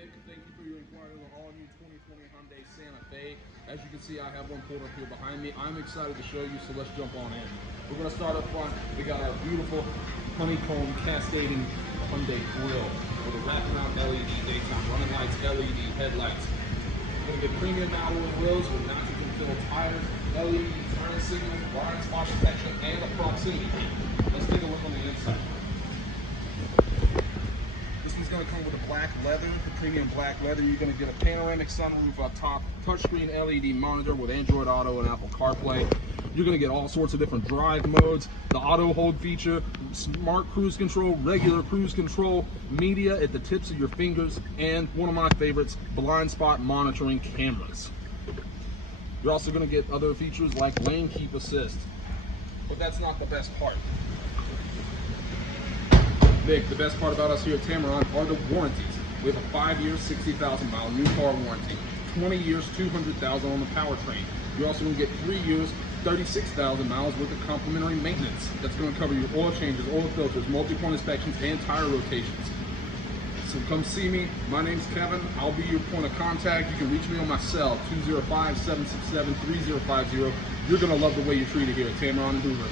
Vic. Thank you for your inquiry on the all-new 2020 Hyundai Santa Fe. As you can see, I have one pulled up here behind me. I'm excited to show you, so let's jump on in. We're going to start up front. We got our beautiful honeycomb cascading Hyundai grille with a wraparound LED daytime running lights, LED headlights. We're going to get premium alloy wheels with nitrogen-filled tires, LED turn signals, blind spot detection, and a proximity key. Let's take a look on the inside. This one's going to come with a black leather, the premium black leather. You're going to get a panoramic sunroof up top, touchscreen LED monitor with Android Auto and Apple CarPlay. You're going to get all sorts of different drive modes, the auto hold feature, smart cruise control, regular cruise control, media at the tips of your fingers, and one of my favorites, blind spot monitoring cameras. You're also going to get other features like lane keep assist. But that's not the best part. Vic, the best part about us here at Tameron are the warranties. We have a 5-year, 60,000-mile new car warranty, 20 years, 200,000 on the powertrain. You're also going to get 3 years, 36,000 miles worth of complimentary maintenance. That's going to cover your oil changes, oil filters, multi-point inspections, and tire rotations. So come see me. My name's Kevin. I'll be your point of contact. You can reach me on my cell, 205-767-3050. You're going to love the way you're treated here at Tameron and Hoover.